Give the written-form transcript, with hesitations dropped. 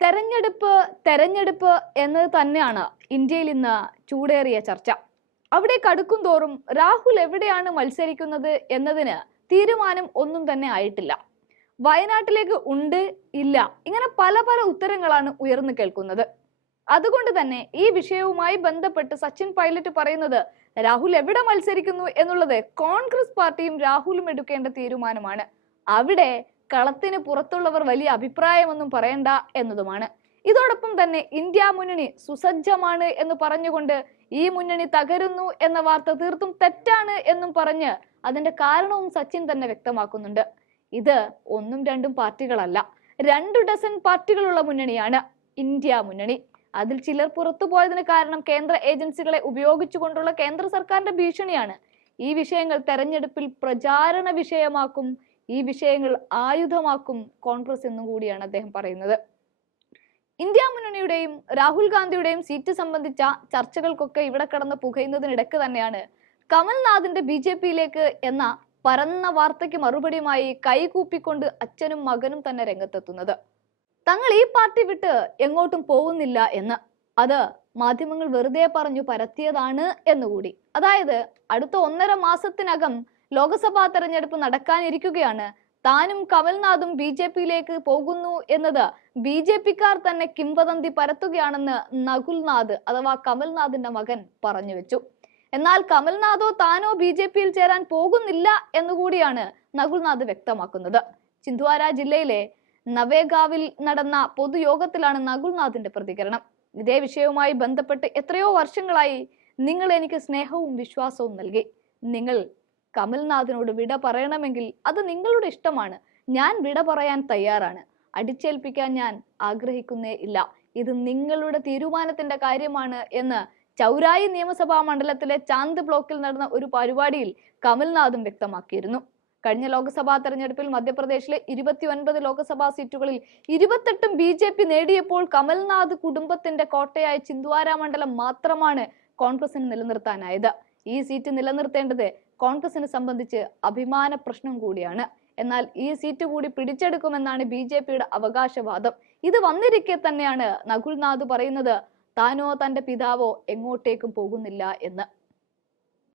തെരഞ്ഞെടുപ്പ് എന്നത് തന്നെയാണ് ഇന്ത്യയിൽ ഇന്ന് ചൂടേറിയ ചർച്ച. അവിടെ കടുക്കും തോറും രാഹുൽ എവിടെയാണ് മത്സരിക്കുന്നത് എന്നതിന് തീരുമാനം ഒന്നും തന്നെ ആയിട്ടില്ല. വയനാട്ടിലേക്ക് ഉണ്ട്, ഇല്ല, ഇങ്ങനെ പല പല ഉത്തരങ്ങളാണ് ഉയർന്നു കേൾക്കുന്നത്. അതുകൊണ്ട് തന്നെ ഈ വിഷയവുമായി ബന്ധപ്പെട്ട് സച്ചിൻ പൈലറ്റ് പറയുന്നത് രാഹുൽ എവിടെ മത്സരിക്കുന്നു എന്നുള്ളത് കോൺഗ്രസ് പാർട്ടിയും രാഹുലും എടുക്കേണ്ട തീരുമാനമാണ്. അവിടെ കളത്തിന് പുറത്തുള്ളവർ വലിയ അഭിപ്രായമൊന്നും പറയണ്ട എന്നതുമാണ്. ഇതോടൊപ്പം തന്നെ ഇന്ത്യ മുന്നണി സുസജ്ജമാണ് എന്ന് പറഞ്ഞുകൊണ്ട് ഈ മുന്നണി തകരുന്നു എന്ന വാർത്ത തീർത്തും തെറ്റാണ് എന്നും പറഞ്ഞ് അതിന്റെ കാരണവും സച്ചിൻ തന്നെ വ്യക്തമാക്കുന്നുണ്ട്. ഇത് ഒന്നും രണ്ടും പാർട്ടികളല്ല, 2 ഡസൻ പാർട്ടികളുള്ള മുന്നണിയാണ് ഇന്ത്യ മുന്നണി. അതിൽ ചിലർ പുറത്തു പോയതിന് കാരണം കേന്ദ്ര ഏജൻസികളെ ഉപയോഗിച്ചുകൊണ്ടുള്ള കേന്ദ്ര സർക്കാരിന്റെ ഭീഷണിയാണ്. ഈ വിഷയങ്ങൾ തെരഞ്ഞെടുപ്പിൽ പ്രചാരണ വിഷയമാക്കും, ഈ വിഷയങ്ങൾ ആയുധമാക്കും കോൺഗ്രസ് എന്നും കൂടിയാണ് അദ്ദേഹം പറയുന്നത്. ഇന്ത്യ മുന്നണിയുടെയും രാഹുൽ ഗാന്ധിയുടെയും സീറ്റ് സംബന്ധിച്ച ചർച്ചകൾക്കൊക്കെ ഇവിടെ കടന്ന് പുകയുന്നതിനിടയ്ക്ക് തന്നെയാണ് കമൽനാഥിന്റെ BJPയിലേക്ക് എന്ന പരന്ന വാർത്തയ്ക്ക് മറുപടിയുമായി കൈകൂപ്പിക്കൊണ്ട് അച്ഛനും മകനും തന്നെ രംഗത്തെത്തുന്നത്. തങ്ങൾ ഈ പാർട്ടി വിട്ട് എങ്ങോട്ടും പോകുന്നില്ല എന്ന്, അത് മാധ്യമങ്ങൾ വെറുതെ പറഞ്ഞു പരത്തിയതാണ് എന്നുകൂടി. അതായത് അടുത്ത 1.5 മാസത്തിനകം ലോക്സഭാ തെരഞ്ഞെടുപ്പ് നടക്കാനിരിക്കുകയാണ്. താനും കമൽനാഥും BJPയിലേക്ക് പോകുന്നു എന്നത് BJPക്കാർ തന്നെ കിംവദന്തി പരത്തുകയാണെന്ന് നകുൽനാഥ് അഥവാ കമൽനാഥിന്റെ മകൻ പറഞ്ഞു വെച്ചു. എന്നാൽ കമൽനാഥോ താനോ BJPയിൽ ചേരാൻ പോകുന്നില്ല എന്നുകൂടിയാണ് നകുൽനാഥ് വ്യക്തമാക്കുന്നത്. ചിന്ദ്വാര ജില്ലയിലെ നവേഗാവിൽ നടന്ന പൊതുയോഗത്തിലാണ് നകുൽനാഥിന്റെ പ്രതികരണം. ഇതേ വിഷയവുമായി ബന്ധപ്പെട്ട് എത്രയോ വർഷങ്ങളായി നിങ്ങൾ എനിക്ക് സ്നേഹവും വിശ്വാസവും നൽകി. നിങ്ങൾ കമൽനാഥിനോട് വിട പറയണമെങ്കിൽ അത് നിങ്ങളുടെ ഇഷ്ടമാണ്. ഞാൻ വിട പറയാൻ തയ്യാറാണ്. അടിച്ചേൽപ്പിക്കാൻ ഞാൻ ആഗ്രഹിക്കുന്നേ ഇല്ല. ഇത് നിങ്ങളുടെ തീരുമാനത്തിന്റെ കാര്യമാണ് എന്ന് ചൗരായി നിയമസഭാ മണ്ഡലത്തിലെ ചാന്ദ് ബ്ലോക്കിൽ നടന്ന ഒരു പരിപാടിയിൽ കമൽനാഥും വ്യക്തമാക്കിയിരുന്നു. കഴിഞ്ഞ ലോക്സഭാ തെരഞ്ഞെടുപ്പിൽ മധ്യപ്രദേശിലെ 29 ലോക്സഭാ സീറ്റുകളിൽ 28 BJP നേടിയപ്പോൾ കമൽനാഥ് കുടുംബത്തിന്റെ കോട്ടയായ ചിന്ദ്വാര മണ്ഡലം മാത്രമാണ് കോൺഗ്രസിന് നിലനിർത്താനായത്. ഈ സീറ്റ് നിലനിർത്തേണ്ടത് കോൺഗ്രസിനെ സംബന്ധിച്ച് അഭിമാന പ്രശ്നം കൂടിയാണ്. എന്നാൽ ഈ സീറ്റ് കൂടി പിടിച്ചെടുക്കുമെന്നാണ് BJPയുടെ അവകാശവാദം. ഇത് വന്നിരിക്കെ തന്നെയാണ് നകുൽനാഥ് പറയുന്നത് താനോ തന്റെ പിതാവോ എങ്ങോട്ടേക്കും പോകുന്നില്ല എന്ന്.